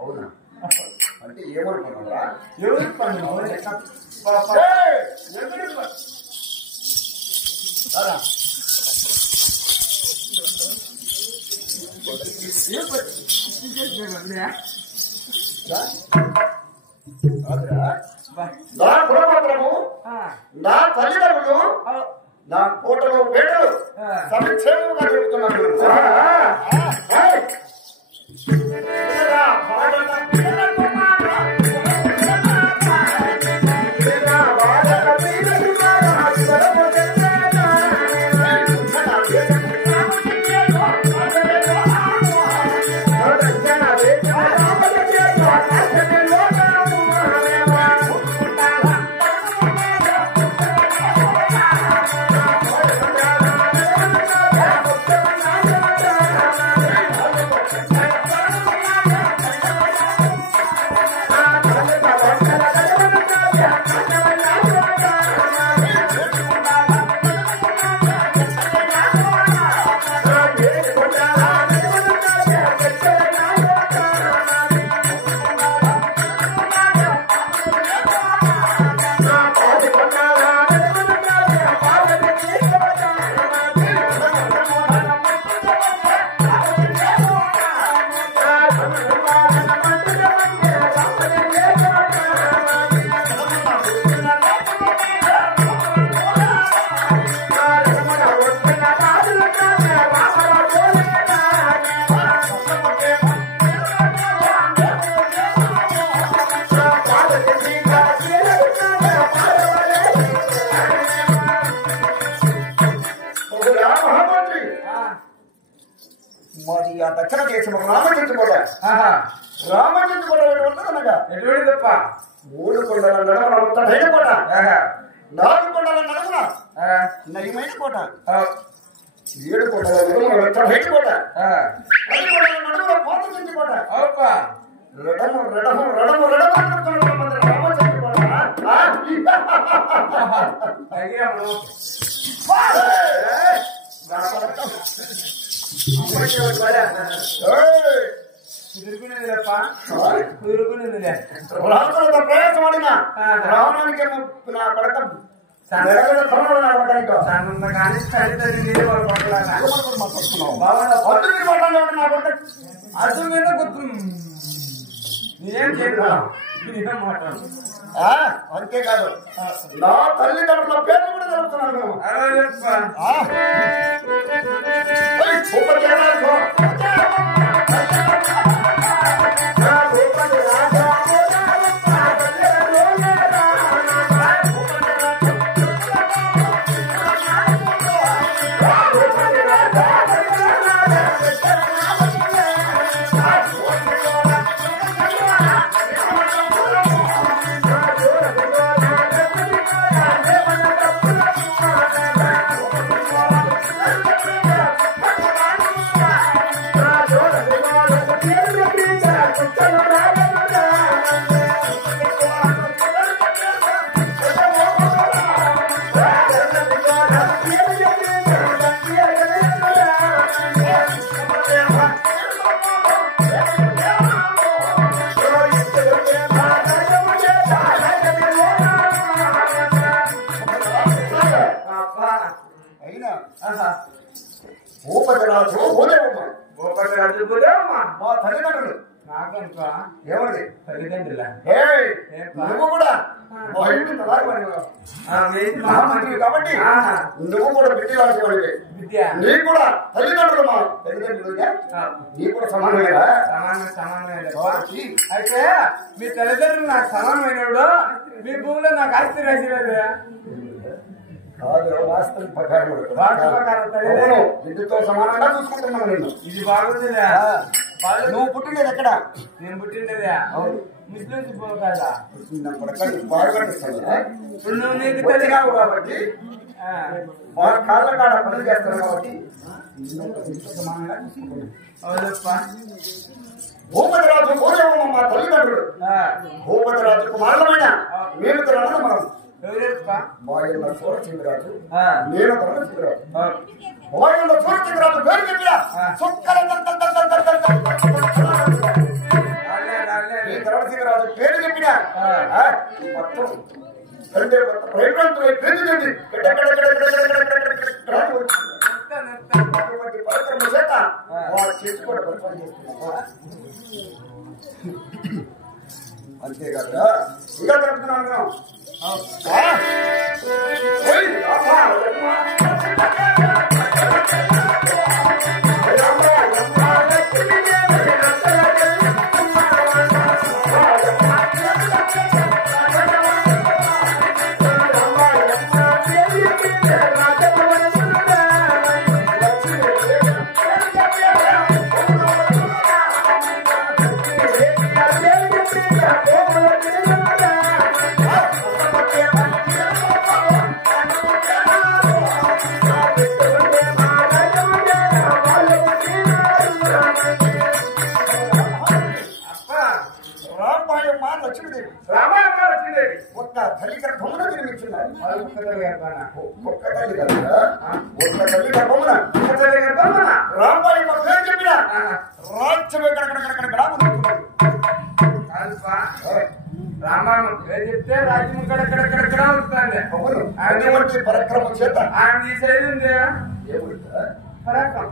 అవునా అంటే ఏమనుకున్నారా ఎవరు పండు నా కులమాత్రము నా తల్లిదండ్రులు నా కోటలో పేటలు సంక్షేమంగా చెబుతున్నాడు. మాది ఆ దక్షిణ దేశం రామచంద్రకోట. రామచంద్రకోట అనగా ఎటువంటి తప్ప 3 కొండల నడుమ ధైర్య కోట, 4 కొండల నడుమ నయమైన కోట, 7 కొండల నడుమ ధైర్య కోట, 10 కొండల నడుమ పోతచించి కోట. రడము రడము రడము రడము రామచంద్ర కోట. ప్రయాసమాడిన రావడానికి నా కొడక అర్థం మీద గుర్తు నేనేం చేయను అంతేకాదు నా తల్లిదండ్రుల పేర్లు కూడా జరుగుతున్నాను మేము. మా తల్లిదండ్రులు ఎవరిది తల్లిదండ్రుల నువ్వు కూడా కాబట్టి నువ్వు కూడా బిడ్డ రాసేవాడివి. నీ కూడా తల్లిదండ్రులు మా తల్లిదండ్రులు నీ కూడా సమానమేనా? అయితే మీ తల్లిదండ్రులు నాకు సమానమైనడు మీ భూమిలో నాకు ఆస్తి రాసిలేదు. వాస్తవం ప్రకారం ఇంటితో సమానంగా చూసుకుంటున్నాను నేను. ఇది బాగుందిలే. నువ్వు పుట్టినది ఎక్కడ? నేను పుట్టినదే ముస్లింస్ పోవు కదా. నువ్వు నీకు తెలియవు కాబట్టి వాళ్ళ కాళ్ళ కాడ పనులు చేస్తాను కాబట్టి సమానంగా చూసుకుంటున్నాను. భూపతిరాజు భోజనం మా తల్లిదండ్రులు భూపతిరాజుకు మారమైన మేము మనం మా ఇళ్ళ సూరచంద్రరాజు నేను చంద్రరాజు మా ఇళ్ళ సూరచంద్రరాజు పేరు చెప్పిన మొత్తం అంటే ప్రయత్నంతో పెంచుతుంది పరిశ్రమ చేత వాడు చేసి కూడా పరిపాలన చేస్తున్నా అంతేకాదు ఇంకా జరుగుతున్నాను ఒక్క తల్లి గర్భమున జన్మించున్నారు ఒక్క తల్లి గర్భమున రాంబాయి పేరు చెప్పిన రాజ్యం రామాయణ పేరు చెప్తే రాజ్యం ఇక్కడ వస్తుంది అటువంటి పరక్రమం చేత ఆయన తీసేది ఉంది ఏమిటా పరాక్రమ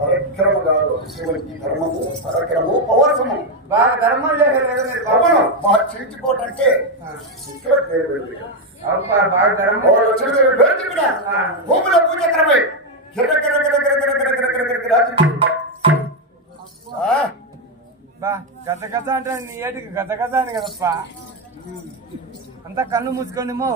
పరక్రమ కాదు శివునికి ధర్మము పరక్రమము పౌరసము బాగా ధర్మం చేయలేదు పవను మా చేయించుకోవటంటే ఇక్కడ పేరు పెట్టారు బాగా ధర్మం పేరు చెప్పిన భూమిలో పూజక్రమే గత గత అంటే నీ ఏటికి గత గత అని కదప్పా అంతా కన్ను మూసుకోండి మో